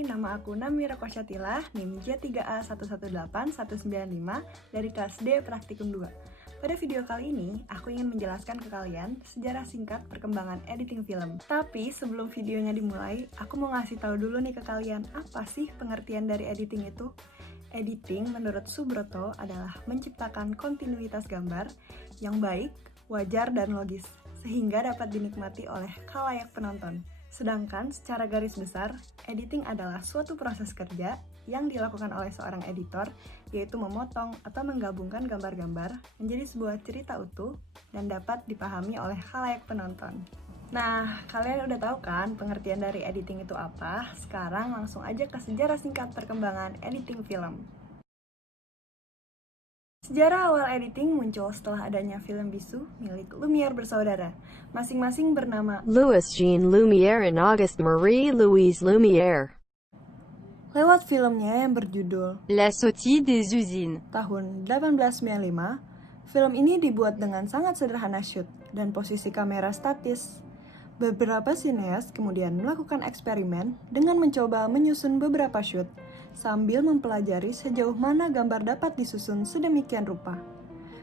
Hai, nama aku Namira Kosyatila, NIM J3A118195 dari kelas D Praktikum 2. Pada video kali ini, aku ingin menjelaskan ke kalian sejarah singkat perkembangan editing film. Tapi sebelum videonya dimulai, aku mau ngasih tahu dulu nih ke kalian, apa sih pengertian dari editing itu? Editing menurut Subroto adalah menciptakan kontinuitas gambar yang baik, wajar, dan logis, sehingga dapat dinikmati oleh khalayak penonton. Sedangkan secara garis besar, editing adalah suatu proses kerja yang dilakukan oleh seorang editor, yaitu memotong atau menggabungkan gambar-gambar menjadi sebuah cerita utuh dan dapat dipahami oleh khalayak penonton. Nah, kalian udah tahu kan pengertian dari editing itu apa? Sekarang langsung aja ke sejarah singkat perkembangan editing film. Sejarah awal editing muncul setelah adanya film bisu milik Lumière bersaudara, masing-masing bernama Louis-Jean Lumière and Auguste-Marie Louise Lumière. Lewat filmnya yang berjudul La Sotie des Usines. tahun 1895, film ini dibuat dengan sangat sederhana shoot dan posisi kamera statis. Beberapa sineas kemudian melakukan eksperimen dengan mencoba menyusun beberapa shoot sambil mempelajari sejauh mana gambar dapat disusun sedemikian rupa,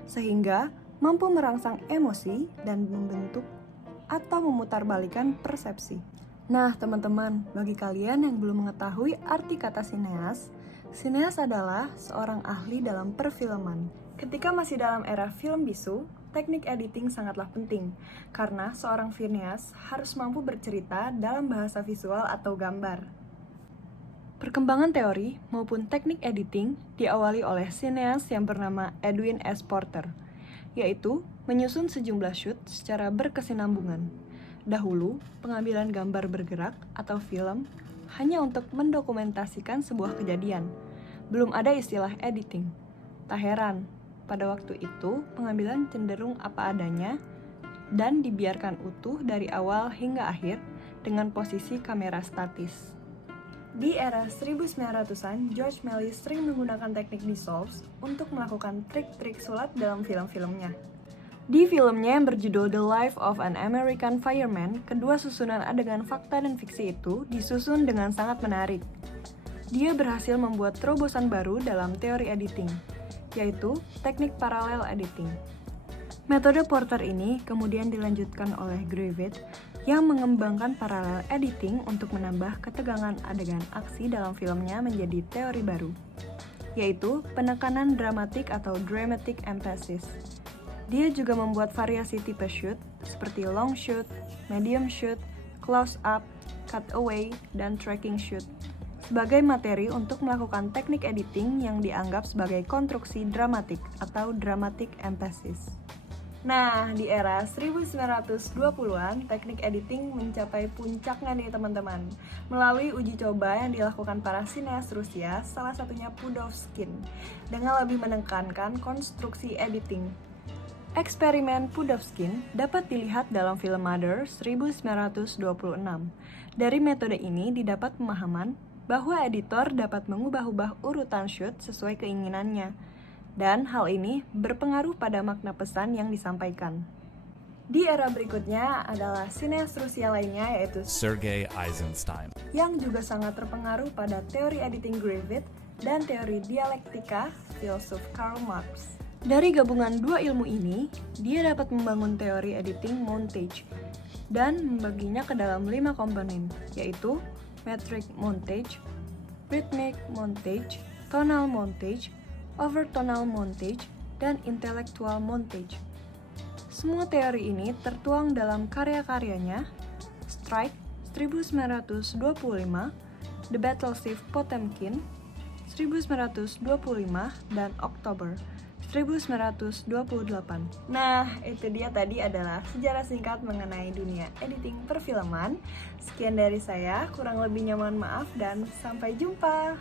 sehingga mampu merangsang emosi dan membentuk atau memutarbalikkan persepsi. Nah, teman-teman, bagi kalian yang belum mengetahui arti kata sineas, sineas adalah seorang ahli dalam perfilman. Ketika masih dalam era film bisu, teknik editing sangatlah penting, karena seorang sineas harus mampu bercerita dalam bahasa visual atau gambar. Perkembangan teori maupun teknik editing diawali oleh sineas yang bernama Edwin S. Porter, yaitu menyusun sejumlah shoot secara berkesinambungan. Dahulu, pengambilan gambar bergerak atau film hanya untuk mendokumentasikan sebuah kejadian. Belum ada istilah editing. Tak heran, pada waktu itu pengambilan cenderung apa adanya dan dibiarkan utuh dari awal hingga akhir dengan posisi kamera statis. Di era 1900-an, George Méliès sering menggunakan teknik dissolves untuk melakukan trik-trik sulap dalam film-filmnya. Di filmnya yang berjudul The Life of an American Fireman, kedua susunan adegan fakta dan fiksi itu disusun dengan sangat menarik. Dia berhasil membuat terobosan baru dalam teori editing, yaitu teknik parallel editing. Metode Porter ini kemudian dilanjutkan oleh Griffith yang mengembangkan parallel editing untuk menambah ketegangan adegan aksi dalam filmnya menjadi teori baru, yaitu penekanan dramatik atau dramatic emphasis. Dia juga membuat variasi tipe shoot seperti long shoot, medium shoot, close up, cutaway, dan tracking shoot sebagai materi untuk melakukan teknik editing yang dianggap sebagai konstruksi dramatik atau dramatic emphasis. Nah, di era 1920-an, teknik editing mencapai puncaknya nih teman-teman. Melalui uji coba yang dilakukan para sineas Rusia, salah satunya Pudovkin, dengan lebih menekankan konstruksi editing. Eksperimen Pudovkin dapat dilihat dalam film Mother 1926. Dari metode ini didapat pemahaman bahwa editor dapat mengubah-ubah urutan shoot sesuai keinginannya. Dan hal ini berpengaruh pada makna pesan yang disampaikan. Di era berikutnya adalah sineas Rusia lainnya yaitu Sergei Eisenstein, yang juga sangat terpengaruh pada teori editing Griffith dan teori dialektika filsuf Karl Marx. Dari gabungan dua ilmu ini, dia dapat membangun teori editing montage dan membaginya ke dalam 5 komponen, yaitu metric montage, rhythmic montage, tonal montage, overtonal montage, dan intellectual montage. Semua teori ini tertuang dalam karya-karyanya Strike 1925, The Battleship Potemkin 1925, dan October 1928. Nah, itu dia tadi adalah sejarah singkat mengenai dunia editing perfilman. Sekian dari saya, kurang lebihnya mohon maaf dan sampai jumpa.